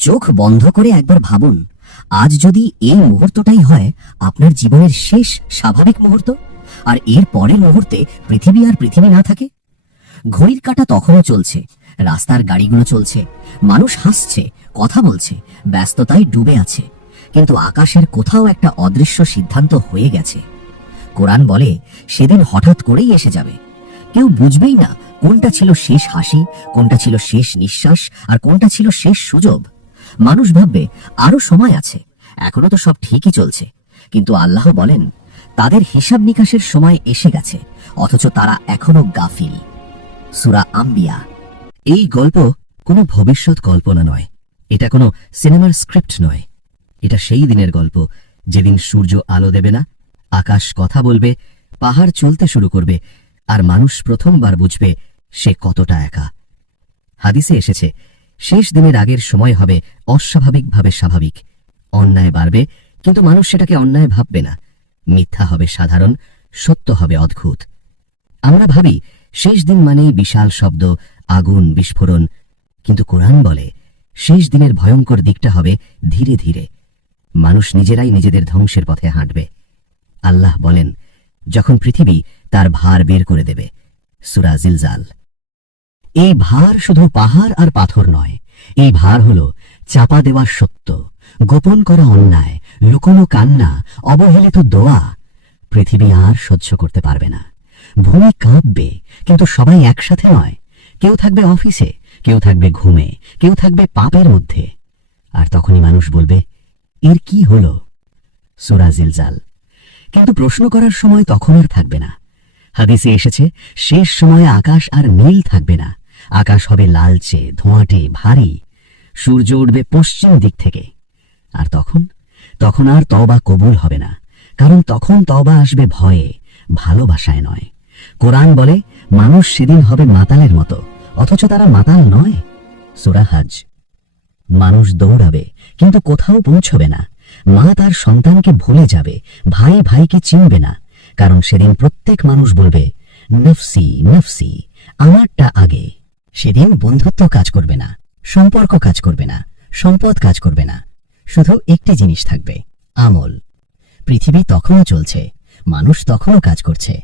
চোখ বন্ধ করে একবার ভাবুন, আজ যদি এই মুহূর্তটাই হয় আপনার জীবনের শেষ স্বাভাবিক মুহূর্ত, আর এর পরের মুহূর্তে পৃথিবী আর পৃথিবী না থাকে। ঘড়ির কাঁটা তখনও চলছে, রাস্তার গাড়িগুলো চলছে, মানুষ হাসছে, কথা বলছে, ব্যস্ততায় ডুবে আছে, কিন্তু আকাশের কোথাও একটা অদৃশ্য সিদ্ধান্ত হয়ে গেছে। কোরআন বলে সেদিন হঠাৎ করেই এসে যাবে। কেউ বুঝবেই না কোনটা ছিল শেষ হাসি, কোনটা ছিল শেষ নিঃশ্বাস, আর কোনটা ছিল শেষ সুযোগ। মানুষ ভাববে আরো সময় আছে, এখনো তো সব ঠিকই চলছে, কিন্তু আল্লাহ বলেন তাদের হিসাব নিকাশের সময় এসে গেছে, অথচ তারা এখনো গাফিল। সূরা আম্বিয়া। এই গল্প কোনো ভবিষ্যৎ কল্পনা নয়, এটা কোনো সিনেমার স্ক্রিপ্ট নয়। এটা সেই দিনের গল্প যেদিন সূর্য আলো দেবে না, আকাশ কথা বলবে, পাহাড় চলতে শুরু করবে, আর মানুষ প্রথমবার বুঝবে সে কতটা একা। হাদিসে এসেছে, শেষ দিনের আগের সময় হবে অস্বাভাবিকভাবে স্বাভাবিক। অন্যায় বাড়বে, কিন্তু মানুষ সেটাকে অন্যায় ভাববে না। মিথ্যা হবে সাধারণ, সত্য হবে অদ্ভুত। আমরা ভাবি শেষ দিন মানেই বিশাল শব্দ, আগুন, বিস্ফোরণ, কিন্তু কোরআন বলে শেষ দিনের ভয়ঙ্কর দিকটা হবে ধীরে ধীরে। মানুষ নিজেরাই নিজেদের ধ্বংসের পথে হাঁটবে। আল্লাহ বলেন যখন পৃথিবী তার ভার বের করে দেবে। সূরা জিলজাল। এই ভার শুধু পাহাড় আর পাথর নয়, এই ভার হল চাপা দেওয়া সত্য, গোপন করা অন্যায়, লুকোনো কান্না, অবহেলিত দোয়া। পৃথিবী আর সহ্য করতে পারবে না। ভূমি কাঁপবে, কিন্তু সবাই একসাথে নয়। কেউ থাকবে অফিসে, কেউ থাকবে ঘুমে, কেউ থাকবে পাপের মধ্যে। আর তখনই মানুষ বলবে এর কি হল? সূরা জিলজাল। কিন্তু প্রশ্ন করার সময় তখন আর থাকবে না। হাদিসে এসেছে শেষ সময়ে আকাশ আর নীল থাকবে না, আকাশ হবে লালচে, ধোঁয়াটে, ভারী। সূর্য উঠবে পশ্চিম দিক থেকে। আর তখন আর তওবা কবুল হবে না, কারণ তখন তওবা আসবে ভয়ে, ভালোবাসায় নয়। কোরআন বলে মানুষ সেদিন হবে মাতালের মতো, অথচ তারা মাতাল নয়। সূরা হজ। মানুষ দৌড়াবে, কিন্তু কোথাও পৌঁছবে না। মা তার সন্তানকে ভুলে যাবে, ভাই ভাইকে চিনবে না, কারণ সেদিন প্রত্যেক মানুষ বলবে নফসি নফসি, আমারটা আগে। সেদিন বন্ধুত্ব কাজ করবে না, সম্পর্ক কাজ করবে না, সম্পদ কাজ করবে না, শুধু একটি জিনিস থাকবে, আমল। পৃথিবী তখনও চলছে, মানুষ তখনও কাজ করছে।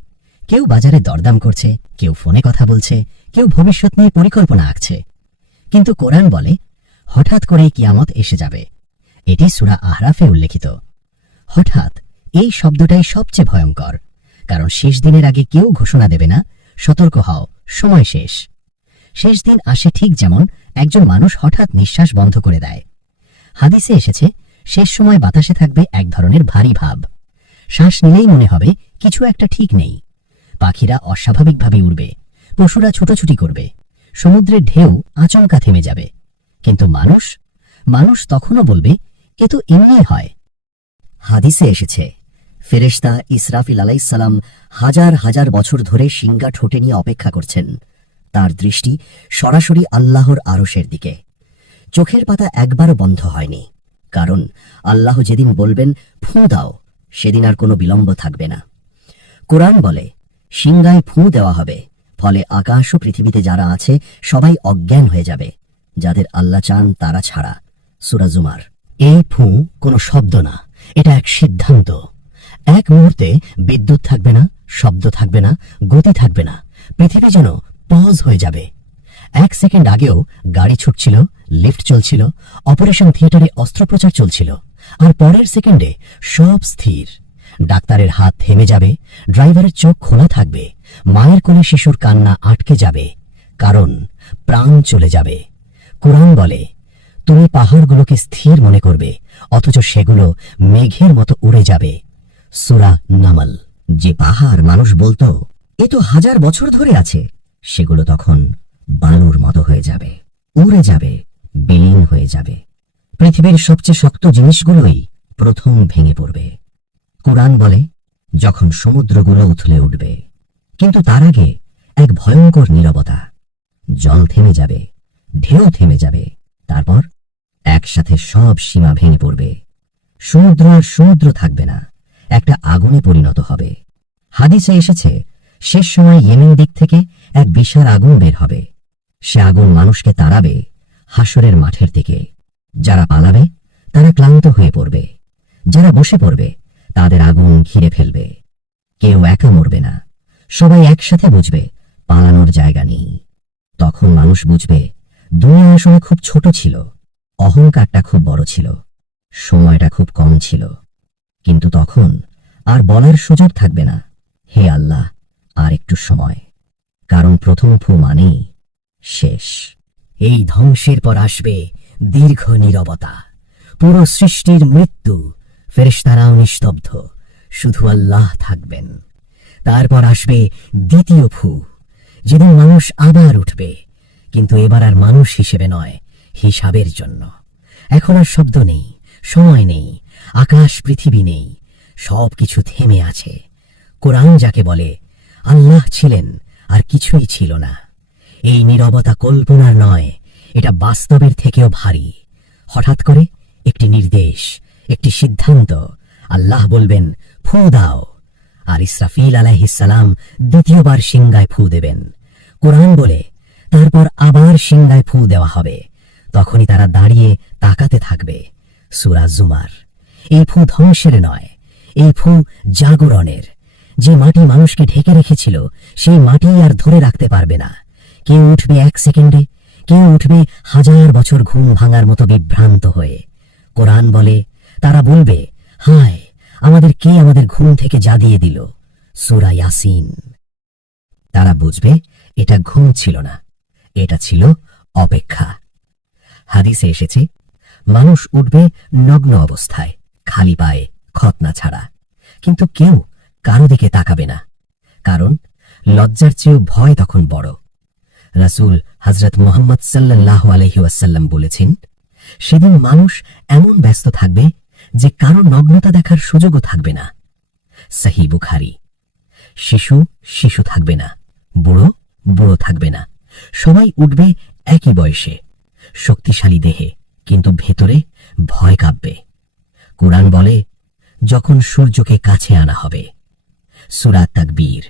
কেউ বাজারে দরদাম করছে, কেউ ফোনে কথা বলছে, কেউ ভবিষ্যৎ নিয়ে পরিকল্পনা আঁকছে। কিন্তু কোরআন বলে হঠাৎ করেই কিয়ামত এসে যাবে। এটি সূরা আহরাফে উল্লেখিত। হঠাৎ এই শব্দটাই সবচেয়ে ভয়ঙ্কর, কারণ শেষ দিনের আগে কেউ ঘোষণা দেবে না সতর্ক হও, সময় শেষ। শেষ দিন আসে ঠিক যেমন একজন মানুষ হঠাৎ নিঃশ্বাস বন্ধ করে দেয়। হাদিসে এসেছে শেষ সময় বাতাসে থাকবে এক ধরনের ভারী ভাব। শ্বাস নিলেই মনে হবে কিছু একটা ঠিক নেই। পাখিরা অস্বাভাবিকভাবে উড়বে, পশুরা ছুটোছুটি করবে, সমুদ্রের ঢেউ আচমকা থেমে যাবে। কিন্তু মানুষ তখনও বলবে এ তো এমনি হয়। হাদিসে এসেছে ফেরেশতা ইসরাফিল আলাইহিসসালাম হাজার হাজার বছর ধরে শিঙ্গা ঠোঁটে নিয়ে অপেক্ষা করছেন। তার দৃষ্টি সরাসরি আল্লাহর আরশের দিকে। চোখের পাতা একবারও বন্ধ হয়নি, কারণ আল্লাহ যেদিন বলবেন ফু দাও, সেদিন আর কোনো বিলম্ব থাকবে না। কোরআন বলে শিঙ্গায় ফু দেওয়া হবে, ফলে আকাশ ও পৃথিবীতে যারা আছে সবাই অজ্ঞান হয়ে যাবে, যাদের আল্লাহ চান তারা ছাড়া। সূরা জুমার। এই ফু কোনো শব্দ না, এটা এক সিদ্ধান্ত। এক মুহূর্তে বিদ্যুৎ থাকবে না, শব্দ থাকবে না, গতি থাকবে না। পৃথিবী যেন পজ হয়ে যাবে। এক সেকেন্ড আগেও গাড়ি ছুটছিল, লিফট চলছিল, অপারেশন থিয়েটারে অস্ত্রোপচার চলছিল, আর পরের সেকেন্ডে সব স্থির। ডাক্তারের হাত থেমে যাবে, ড্রাইভারের চোখ খোলা থাকবে, মায়ের কোলে শিশুর কান্না আটকে যাবে, কারণ প্রাণ চলে যাবে। কোরআন বলে তুমি পাহাড়গুলোকে স্থির মনে করবে, অথচ সেগুলো মেঘের মতো উড়ে যাবে। সূরা নামল। যে পাহাড় মানুষ বলতো এ তো হাজার বছর ধরে আছে, সেগুলো তখন বালুর মতো হয়ে যাবে, উড়ে যাবে, বিলীন হয়ে যাবে। পৃথিবীর সবচেয়ে শক্ত জিনিসগুলোই প্রথম ভেঙে পড়বে। কোরআন বলে যখন সমুদ্রগুলো উথলে উঠবে, কিন্তু তার আগে এক ভয়ঙ্কর নীরবতা। জল থেমে যাবে, ঢেউ থেমে যাবে, তারপর একসাথে সব সীমা ভেঙে পড়বে। সমুদ্র আর সমুদ্র থাকবে না, একটা আগুনে পরিণত হবে। হাদিসে এসেছে শেষ সময় ইয়েমেন দিক থেকে এক বিশাল আগুন বের হবে। সে আগুন মানুষকে তাড়াবে হাসরের মাঠের দিকে, যারা পালাবে তারা ক্লান্ত হয়ে পড়বে, যারা বসে পড়বে তাদের আগুন ঘিরে ফেলবে। কেউ একা মরবে না, সবাই একসাথে বুঝবে পালানোর জায়গা নেই। তখন মানুষ বুঝবে দুনিয়া আসলে খুব ছোট ছিল, অহংকারটা খুব বড় ছিল, সময়টা খুব কম ছিল। কিন্তু তখন আর বলার সুযোগ থাকবে না, হে আল্লাহ আর একটু সময়, কারণ প্রথম ফু মানেই শেষ। এই ধ্বংসের পর আসবে দীর্ঘ নীরবতা, পুরো সৃষ্টির মৃত্যু, ফেরেশতারাও নিস্তব্ধ, শুধু আল্লাহ থাকবেন। তারপর আসবে দ্বিতীয় ফু, যেদিন মানুষ আবার উঠবে, কিন্তু এবার আর মানুষ হিসেবে নয়, হিসাবের জন্য। এখন আর শব্দ নেই, সময় নেই, আকাশ পৃথিবী নেই, সবকিছু থেমে আছে। কোরআন যাকে বলে আল্লাহ ছিলেন আর কিছুই ছিল না। এই নীরবতা কল্পনার নয়, এটা বাস্তবের থেকেও ভারী। হঠাৎ করে একটি নির্দেশ, একটি সিদ্ধান্ত, আল্লাহ বলবেন ফু দাও, আর ইসরাফিল আলাইহিস সালাম দ্বিতীয়বার সিংগায় ফু দেবেন। কোরআন বলে তারপর আবার সিংগায় ফু দেওয়া হবে, তখনই তারা দাঁড়িয়ে তাকাতে থাকবে। সূরা জুমার। এই ফু ধ্বংসের নয়, এই ফু জাগরণের। যে মাটি মানুষকে ঢেকে রেখেছিল সেই মাটি আর ধরে রাখতে পারবে না। কেউ উঠবে 1 সেকেন্ডে, কেউ উঠবে 1000 বছর ঘুম ভাঙার মতো বিভ্রান্ত হয়ে। কোরআন বলে তারা বলবে, হায় আমাদের কে আমাদের ঘুম থেকে জাগিয়ে দিল। সূরা ইয়াসিন। তারা বুঝবে এটা ঘুম ছিল না, এটা ছিল অপেক্ষা। হাদিসে এসেছে মানুষ উঠবে নগ্ন অবস্থায়, খালি পায়ে, খতনা ছাড়া, কিন্তু কেউ কারো দিকে তাকাবে না, কারণ লজ্জার চেয়েও ভয় তখন বড়। রাসূল হযরত মুহাম্মদ সাল্লাল্লাহু আলাইহি ওয়াসাল্লাম বলেছেন, সেদিন মানুষ এমন ব্যস্ত থাকবে যে কারো নগ্নতা দেখার সুযোগও থাকবে না। সহিহ বুখারী। শিশু শিশু থাকবে না, বুড়ো বুড়ো থাকবে না, সবাই উঠবে একই বয়সে, শক্তিশালী দেহে, কিন্তু ভেতরে ভয় কাঁপবে। কোরআন বলে যখন সূর্যকে কাছে আনা হবে। সূরা তাকবীর।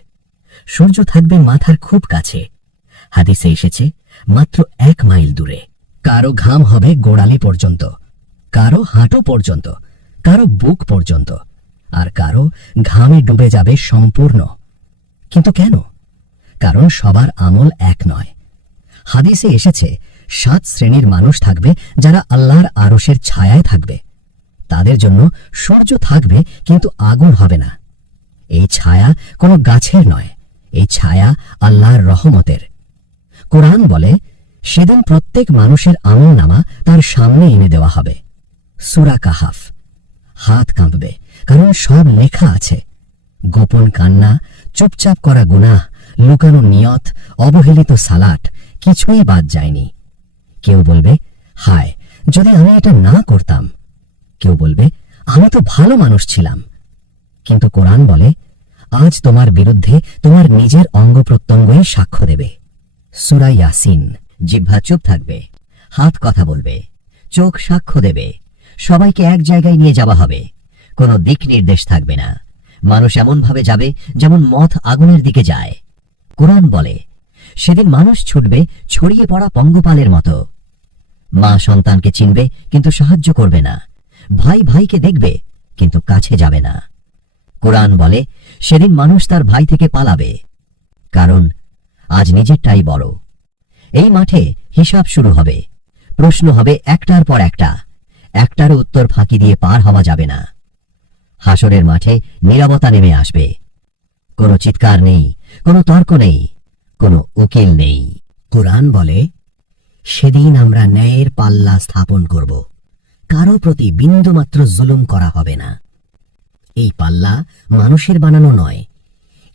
সূর্য থাকবে মাথার খুব কাছে। হাদিসে এসেছে মাত্র 1 মাইল দূরে। কারো ঘাম হবে গোড়ালি পর্যন্ত, কারো হাঁটু পর্যন্ত, কারো বুক পর্যন্ত, আর কারো ঘামে ডুবে যাবে সম্পূর্ণ। কিন্তু কেন? কারণ সবার আমল এক নয়। হাদিসে এসেছে 7 শ্রেণীর মানুষ থাকবে যারা আল্লাহর আরশের ছায়ায় থাকবে। তাদের জন্য সূর্য থাকবে কিন্তু আগুন হবে না। এই ছায়া কোনো গাছের নয়, এই ছায়া আল্লাহর রহমতের। কোরআন বলে সেদিন প্রত্যেক মানুষের আমলনামা তার সামনে এনে দেওয়া হবে। সূরা কাহাফ। হাত কাঁপবে, কারণ সব লেখা আছে। গোপন কান্না, চুপচাপ করা গুনাহ, লুকানো নিয়ত, অবহেলিত সালাত, কিছুই বাদ যায়নি। কেউ বলবে, হায় যদি আমি এটা না করতাম। কেউ বলবে, আমি তো ভালো মানুষ ছিলাম। কিন্তু কোরআন বলে আজ তোমার বিরুদ্ধে তোমার নিজের অঙ্গ প্রত্যঙ্গই সাক্ষ্য দেবে। সূরা ইয়াসিন। জিহ্বা চুপ থাকবে, হাত কথা বলবে, চোখ সাক্ষ্য দেবে, সবাইকে এক জায়গায় নিয়ে যাওয়া হবে, কোনো দিক নির্দেশ থাকবে না। মানুষ এমন ভাবে যাবে যেমন মথ আগুনের দিকে যায়। কোরআন বলে সেদিন মানুষ ছুটবে ছড়িয়ে পড়া পঙ্গপালের মতো। মা সন্তানকে চিনবে কিন্তু সাহায্য করবে না, ভাই ভাইকে দেখবে কিন্তু কাছে যাবে না। কোরআন বলে সেদিন মানুষ তার ভাই থেকে পালাবে, কারণ আজ নিজেরটাই বড়। এই মাঠে হিসাব শুরু হবে, প্রশ্ন হবে একটার পর একটা, একটারও উত্তর ফাঁকি দিয়ে পার হওয়া যাবে না। হাসরের মাঠে নীরবতা নেমে আসবে, কোনো চিৎকার নেই, কোনো তর্ক নেই, কোনো উকিল নেই। কোরআন বলে সেদিন আমরা ন্যায়ের পাল্লা স্থাপন করব, কারো প্রতি বিন্দুমাত্র জুলুম করা হবে না। এই পাল্লা মানুষের বানানো নয়,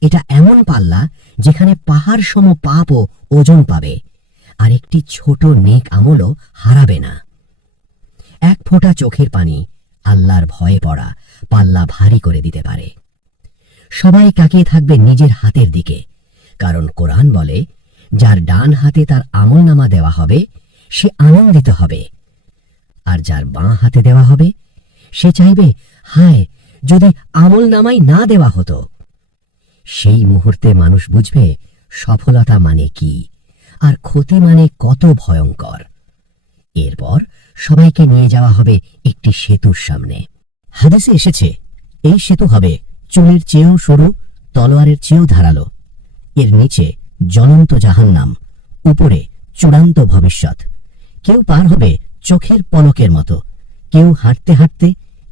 এটা এমন পাল্লা যেখানে পাহাড় সম পাপও ওজন পাবে, আর একটি ছোট নেক আমলও হারাবে না। 1 ফোঁটা চোখের পানি আল্লাহর ভয়ে পড়া পাল্লা ভারী করে দিতে পারে। সবাই তাকিয়ে থাকবে নিজের হাতের দিকে, কারণ কোরআন বলে যার ডান হাতে তার আমলনামা দেওয়া হবে সে আনন্দিত হবে, আর যার বাঁ হাতে দেওয়া হবে সে চাইবে হায় যদি আমলনামাই না দেওয়া হতো। সেই মুহূর্তে মানুষ বুঝবে সফলতা মানে কি আর ক্ষতি মানে কত ভয়ঙ্কর। এরপর সবাইকে নিয়ে যাওয়া হবে একটি সেতুর সামনে। হাদিসে এসেছে, এই সেতু হবে চুলের চেয়েও সরু, তলোয়ারের চেয়েও ধারালো। এর নিচে জ্বলন্ত জাহান্নাম, উপরে চূড়ান্ত ভবিষ্যৎ। কেউ পার হবে চোখের পলকের মতো, কেউ হাঁটতে হাঁটতে,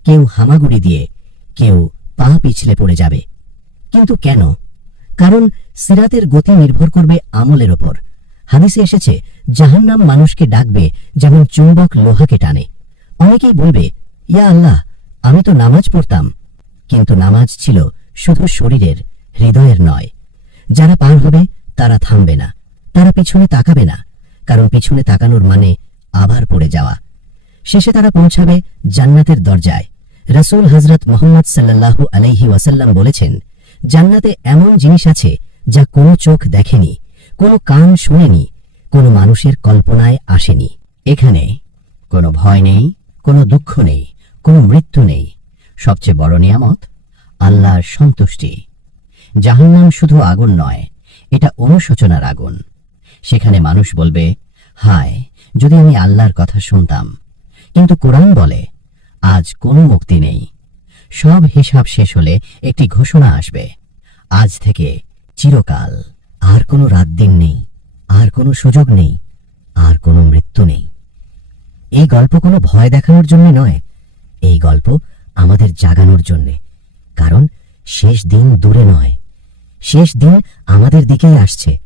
কেউ হামাগুড়ি দিয়ে, কেউ পা পিছলে পড়ে যাবে। কিন্তু কেন? কারণ সিরাতের গতি নির্ভর করবে আমলের ওপর। হাদিসে এসেছে, জাহান্নাম মানুষকে ডাকবে যেমন চুম্বক লোহাকে টানে। অনেকেই বলবে, ইয়া আল্লাহ, আমি তো নামাজ পড়তাম। কিন্তু নামাজ ছিল শুধু শরীরের, হৃদয়ের নয়। যারা পার হবে তারা থামবে না, তারা পিছনে তাকাবে না, কারণ পিছনে তাকানোর মানে আবার পড়ে যাওয়া। শেষে তারা পৌঁছাবে জান্নাতের দরজায়। রাসূল হযরত মুহাম্মদ সাল্লাল্লাহু আলাইহি ওয়াসাল্লাম বলেছেন, জান্নাতে এমন জিনিস আছে যা কোনো চোখ দেখেনি, কোনো কান শুনেনি, কোনো মানুষের কল্পনায় আসেনি। এখানে কোনো ভয় নেই, কোনো দুঃখ নেই, কোনো মৃত্যু নেই। সবচেয়ে বড় নিয়ামত আল্লাহর সন্তুষ্টি। জাহান্নাম শুধু আগুন নয়, এটা অনুশোচনার আগুন। সেখানে মানুষ বলবে, হায়, যদি আমি আল্লাহর কথা শুনতাম। কিন্তু কোরআন বলে, আজ কোনো মুক্তি নেই। সব হিসাব শেষ হলে একটি ঘোষণা আসবে, আজ থেকে চিরকাল আর কোনো রাত দিন নেই, আর কোনো সুযোগ নেই, আর কোনো মৃত্যু নেই। এই গল্প কোনো ভয় দেখানোর জন্য নয়, এই গল্প আমাদের জাগানোর জন্যে। কারণ শেষ দিন দূরে নয়, শেষ দিন আমাদের দিকেই আসছে।